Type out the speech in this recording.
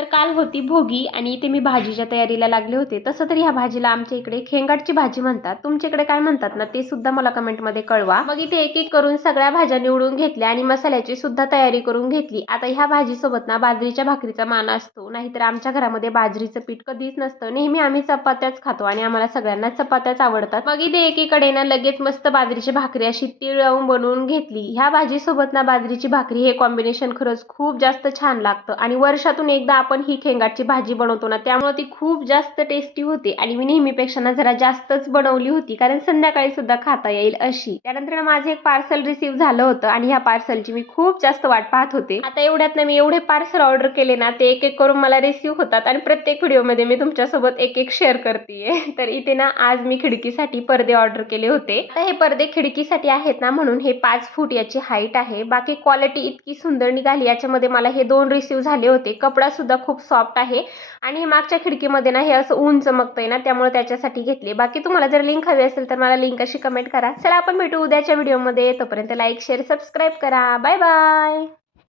तर काल होती भोगी आणि इथे मी भाजीच्या तयारीला लागले होते. तसं तर ह्या भाजीला आमच्या इकडे खेंगाटची भाजी म्हणतात. तुमच्याकडे काय म्हणतात ना ते सुद्धा मला कमेंटमध्ये कळवा. मग इथे एक एक करून सगळ्या भाज्या निवडून घेतल्या आणि मसाल्याची सुद्धा तयारी करून घेतली. आता ह्या भाजीसोबत ना बाजरीच्या भाकरीचा मान असतो, नाहीतर आमच्या घरामध्ये बाजरीचं पीठ कधीच नसतं. नेहमी आम्ही चपात्याच खातो आणि आम्हाला सगळ्यांना चपात्याच आवडतात. मग इथे एकीकडे ना लगेच मस्त बाजरीची भाकरी अशी तीळ लावून बनवून घेतली. ह्या भाजीसोबत ना बाजरीची भाकरी हे कॉम्बिनेशन खरंच खूप जास्त छान लागतं आणि वर्षातून एकदा आपण ही खेंगाटची भाजी बनवतो ना, त्यामुळे ती खूप जास्त टेस्टी होते आणि मी नेहमीपेक्षा ना जरा जास्तच बनवली होती, कारण संध्याकाळी सुद्धा खाता येईल अशी. त्यानंतर माझं एक पार्सल रिसीव्ह झालं होतं आणि ह्या पार्सलची मी खूप जास्त वाट पाहत होते. आता एवढ्यात ना मी एवढे पार्सल ऑर्डर केले ना, ते एक एक करून मला रिसीव्ह होतात आणि प्रत्येक व्हिडिओमध्ये मी तुमच्यासोबत एक एक शेअर करतेय. तर इथे ना आज मी खिडकीसाठी पडदे ऑर्डर केले होते. आता हे पडदे खिडकीसाठी आहेत ना, म्हणून हे 5 फूट याची हाईट आहे. बाकी क्वालिटी इतकी सुंदर निघाली. याच्यामध्ये मला हे 2 रिसीव्ह झाले होते. कपडा सुद्धा खूप सॉफ्ट आहे आणि मागच्या खिडकीमध्ये ना हे असं ऊन चमकतंय ना, त्यामुळे त्याच्यासाठी घेतले. बाकी तुम्हाला जर लिंक हवी असेल तर मला लिंक अशी कमेंट करा. चला आपण भेटू उद्याच्या व्हिडिओमध्ये. तोपर्यंत लाईक शेअर सबस्क्राईब करा. Bye bye.